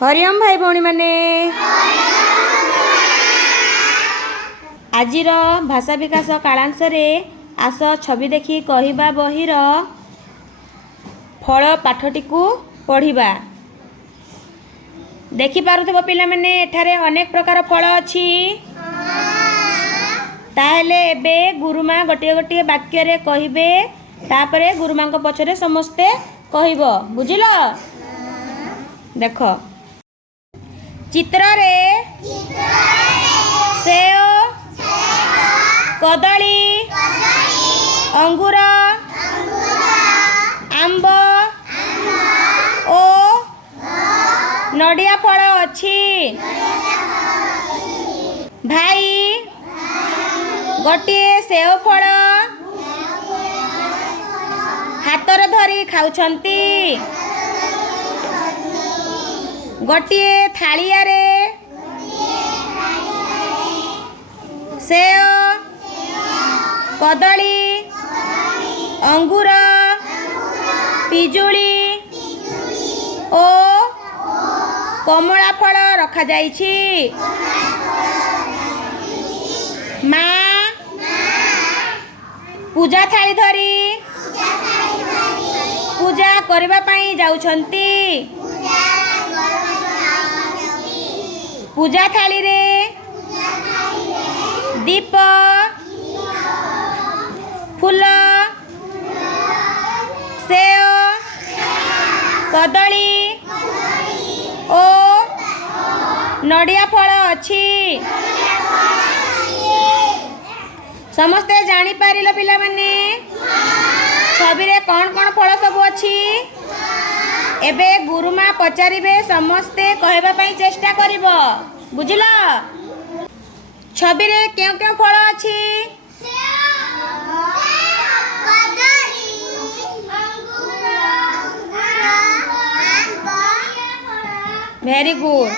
हरिओम भाई भौणी माने आजिर भाषा विकास कालांश रे आस छवि देखी कहिबा बहिर फल पाठटी को पढ़िबा। देखि पारुथबो पिला माने एठारे अनेक प्रकार फल अछि। ताहेले एबे गुरुमा गोटे गोटे वाक्य रे कहिबे, तापरे गुरुमा को पछरे समस्ते कहिबो। बुझिलो? देखो चित्र रे सेव, कदली, अंगूर, आंब ओ नडिया फल अछि। भाई गोटे सेव फल हातर धरी खाउछंती। गोटे थालिया रे सेव, कदली, अंगूर, पिजुली ओ कमला फल रखा जाइछि। माँ पूजा थाली धरी पूजा करबा पई जाउछंती। पूजा थाली रे दीप, फूल, सेव, कदली ओ नडिया फल अछि। समस्ते जानी पारिलो पिला माने छवि रे कौन कौन फल सब अछि। एबे गुरुमा पचारिबे, समस्ते कहबा पई चेष्टा करिवो। बुझिलो? छवि रे केउ केउ फल अछि? Very good.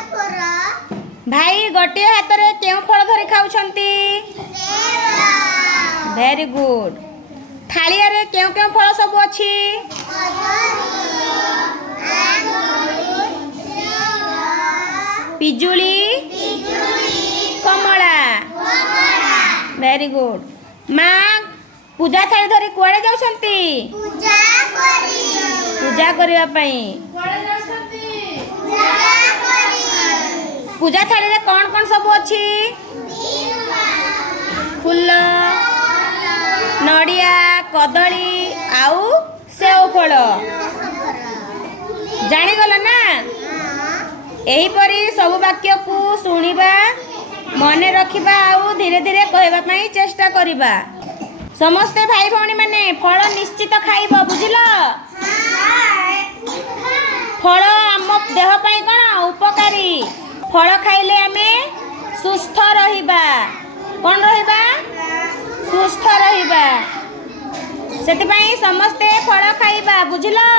भाई गोटे हाथ रे केउ फल धरि खाउछंती? Very good. थालिया रे केउ केउ फल सब अछि? पिजुली, कमला। Very good. माँ पूजा थाली धरी कुआडे जाउछंती? पूजा करिया पई। पूजा थाली रे कौन कौन सब अछि? फूल, नडिया, कदली आउ सेव फल। जानी गल ना? एही परी सब वाक्य को सुनिबा, मने रखिबा आउ धीरे धीरे कहबा पई चेष्टा करिबा। समस्ते भाई भौणी माने फल निश्चित खाइबो। बुझिलो? फल आम देह पई कोन उपकारी। फल खाइले आमे सुस्थ रहिबा। कोन रहिबा? सुस्थ रहिबा। सेति पई समस्ते फल खाइबा। बुझिलो?